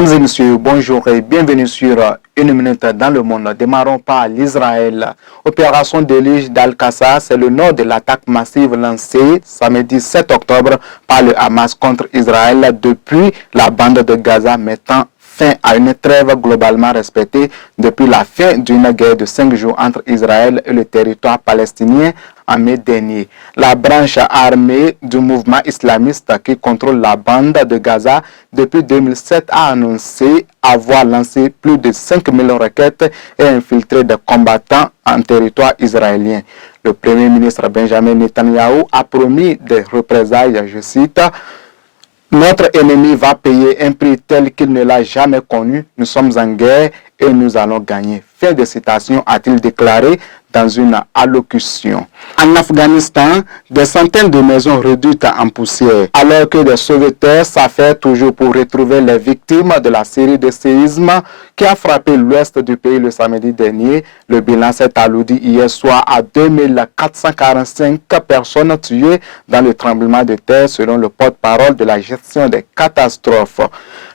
Mesdames et messieurs, bonjour et bienvenue sur Une minute dans le monde. Démarrons par l'Israël. Opération déluge d'Al-Qassa, c'est le nom de l'attaque massive lancée samedi 7 octobre par le Hamas contre Israël depuis la bande de Gaza, mettant fin à une trêve globalement respectée depuis la fin d'une guerre de 5 jours entre Israël et le territoire palestinien en mai dernier. La branche armée du mouvement islamiste qui contrôle la bande de Gaza depuis 2007 a annoncé avoir lancé plus de 5000 roquettes et infiltré des combattants en territoire israélien. Le Premier ministre Benjamin Netanyahu a promis des représailles, je cite, « Notre ennemi va payer un prix tel qu'il ne l'a jamais connu. Nous sommes en guerre et nous allons gagner. » Fin de citation, a-t-il déclaré dans une allocution. En Afghanistan, des centaines de maisons réduites en poussière, alors que des sauveteurs s'affairent toujours pour retrouver les victimes de la série de séismes qui a frappé l'ouest du pays le samedi dernier. Le bilan s'est alourdi hier soir à 2445 personnes tuées dans le tremblement de terre, selon le porte-parole de la gestion des catastrophes.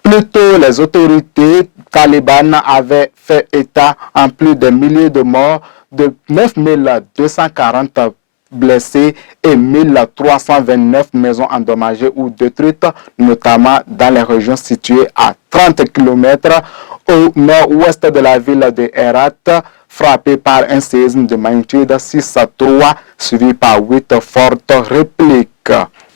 Plus tôt, les autorités talibanes avaient fait état en plus de milliers de morts, de 9240 blessés et 1329 maisons endommagées ou détruites, notamment dans les régions situées à 30 km au nord-ouest de la ville de Herat, frappée par un séisme de magnitude 6,3 suivi par 8 fortes répliques.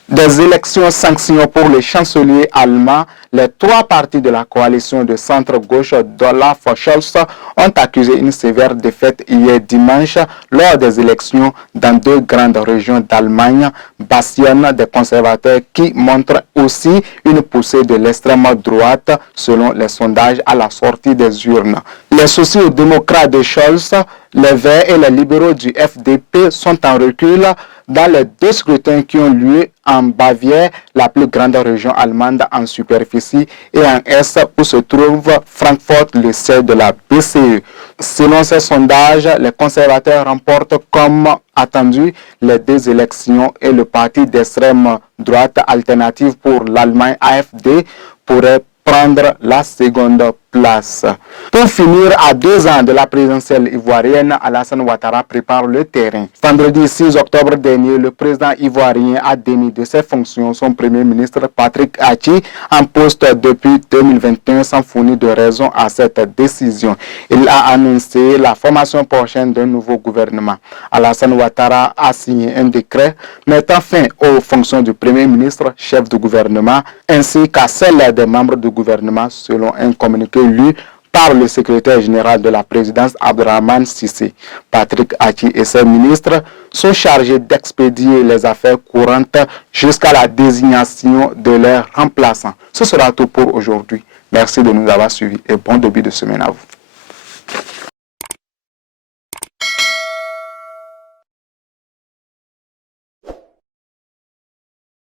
Des élections sanctions pour le chancelier allemand, les trois partis de la coalition de centre-gauche d'Olaf Scholz ont accusé une sévère défaite hier dimanche lors des élections dans deux grandes régions d'Allemagne, bastionne des conservateurs qui montrent aussi une poussée de l'extrême droite selon les sondages à la sortie des urnes. Les sociaux-démocrates de Scholz, les Verts et les libéraux du FDP sont en recul dans les deux scrutins qui ont lieu en Bavière, la plus grande région allemande en superficie, et en Est où se trouve Francfort, le siège de la BCE. Selon ces sondages, les conservateurs remportent comme attendu les deux élections et le parti d'extrême droite Alternative pour l'Allemagne AfD pourrait prendre la seconde place. Pour finir, à 2 ans de la présidentielle ivoirienne, Alassane Ouattara prépare le terrain. Vendredi 6 octobre dernier, le président ivoirien a démis de ses fonctions son premier ministre Patrick Achi, en poste depuis 2021 sans fournir de raison à cette décision. Il a annoncé la formation prochaine d'un nouveau gouvernement. Alassane Ouattara a signé un décret mettant fin aux fonctions du premier ministre, chef du gouvernement, ainsi qu'à celles des membres du gouvernement, selon un communiqué lu par le secrétaire général de la présidence Abdrahmane Cissé. Patrick Achi et ses ministres sont chargés d'expédier les affaires courantes jusqu'à la désignation de leurs remplaçants. Ce sera tout pour aujourd'hui. Merci de nous avoir suivis et bon début de semaine à vous.